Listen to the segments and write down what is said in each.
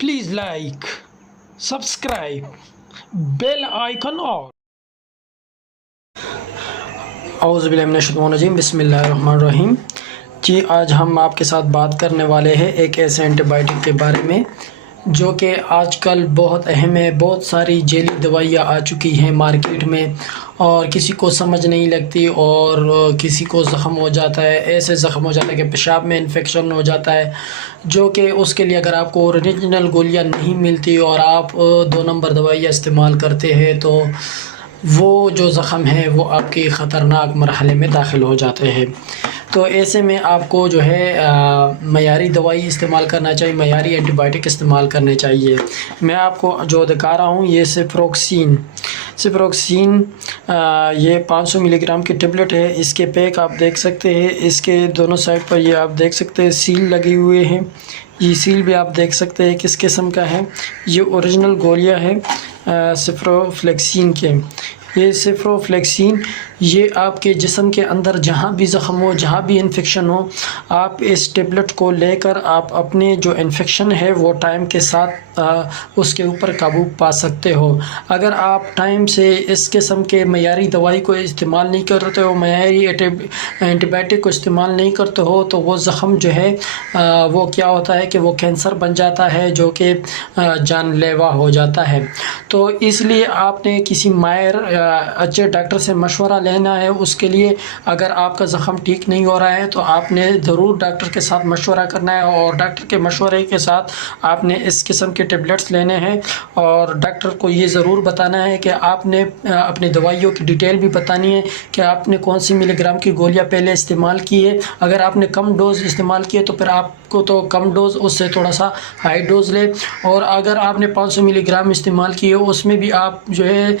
Please like, subscribe, bell icon on. اعوذ باللہ من الشیطان الرجیم، بسم اللہ الرحمن الرحیم۔ جی آج ہم آپ کے ساتھ بات کرنے والے ہیں ایک ایسے اینٹی بائیوٹک کے بارے میں جو کہ آج کل بہت اہم ہے۔ بہت ساری جیلی دوائیاں آ چکی ہیں مارکیٹ میں اور کسی کو سمجھ نہیں لگتی اور کسی کو زخم ہو جاتا ہے، ایسے زخم ہو جاتا ہے کہ پیشاب میں انفیکشن ہو جاتا ہے، جو کہ اس کے لیے اگر آپ کو اوریجنل گولیاں نہیں ملتی اور آپ 2 نمبر دوائیاں استعمال کرتے ہیں تو وہ جو زخم ہے وہ آپ کی خطرناک مرحلے میں داخل ہو جاتے ہیں۔ تو ایسے میں آپ کو جو ہے معیاری دوائی استعمال کرنا چاہیے، معیاری اینٹی بائیوٹک استعمال کرنے چاہیے۔ میں آپ کو جو دکھا رہا ہوں یہ سپروکسین یہ 500 ملی گرام کی ٹیبلٹ ہے۔ اس کے پیک آپ دیکھ سکتے ہیں، اس کے دونوں سائڈ پر یہ آپ دیکھ سکتے ہیں سیل لگے ہوئے ہیں۔ یہ سیل بھی آپ دیکھ سکتے ہیں کس قسم کا ہے۔ یہ اوریجنل گولیاں ہے سپروفلیکسین کے۔ یہ سپروفلیکسین یہ آپ کے جسم کے اندر جہاں بھی زخم ہو، جہاں بھی انفیکشن ہو، آپ اس ٹیبلٹ کو لے کر آپ اپنے جو انفیکشن ہے وہ ٹائم کے ساتھ اس کے اوپر قابو پا سکتے ہو۔ اگر آپ ٹائم سے اس قسم کے معیاری دوائی کو استعمال نہیں کرتے ہو، معیاری اینٹی بائیوٹک کو استعمال نہیں کرتے ہو، تو وہ زخم جو ہے وہ کیا ہوتا ہے کہ وہ کینسر بن جاتا ہے، جو کہ جان لیوا ہو جاتا ہے۔ تو اس لیے آپ نے کسی ماہر اچھے ڈاکٹر سے مشورہ لینا ہے۔ اس کے لیے اگر آپ کا زخم ٹھیک نہیں ہو رہا ہے تو آپ نے ضرور ڈاکٹر کے ساتھ مشورہ کرنا ہے اور ڈاکٹر کے مشورے کے ساتھ آپ نے اس قسم کے ٹیبلٹس لینے ہیں اور ڈاکٹر کو یہ ضرور بتانا ہے کہ آپ نے اپنی دوائیوں کی ڈیٹیل بھی بتانی ہے کہ آپ نے کون سی ملی گرام کی گولیاں پہلے استعمال کی ہے۔ اگر آپ نے کم ڈوز استعمال کی ہے تو پھر آپ کو تو کم ڈوز، اس سے تھوڑا سا ہائی ڈوز لے، اور اگر آپ نے 500 ملی گرام استعمال کی ہے اس میں بھی آپ جو ہے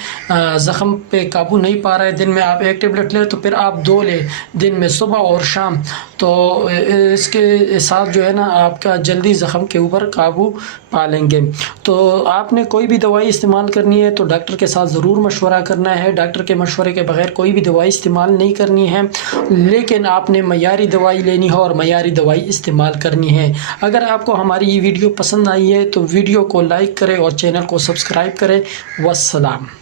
زخم پہ قابو نہیں پا رہے، دن میں آپ 1 ٹیبلٹ لیں تو پھر آپ 2 لیں، دن میں صبح اور شام۔ تو اس کے ساتھ جو ہے نا آپ کا جلدی زخم کے اوپر قابو پا لیں گے۔ تو آپ نے کوئی بھی دوائی استعمال کرنی ہے تو ڈاکٹر کے ساتھ ضرور مشورہ کرنا ہے۔ ڈاکٹر کے مشورے کے بغیر کوئی بھی دوائی استعمال نہیں کرنی ہے، لیکن آپ نے معیاری دوائی لینی ہے اور معیاری دوائی استعمال کرنی ہے۔ اگر آپ کو ہماری یہ ویڈیو پسند آئی ہے تو ویڈیو کو لائک کریں اور چینل کو سبسکرائب کریں۔ والسلام۔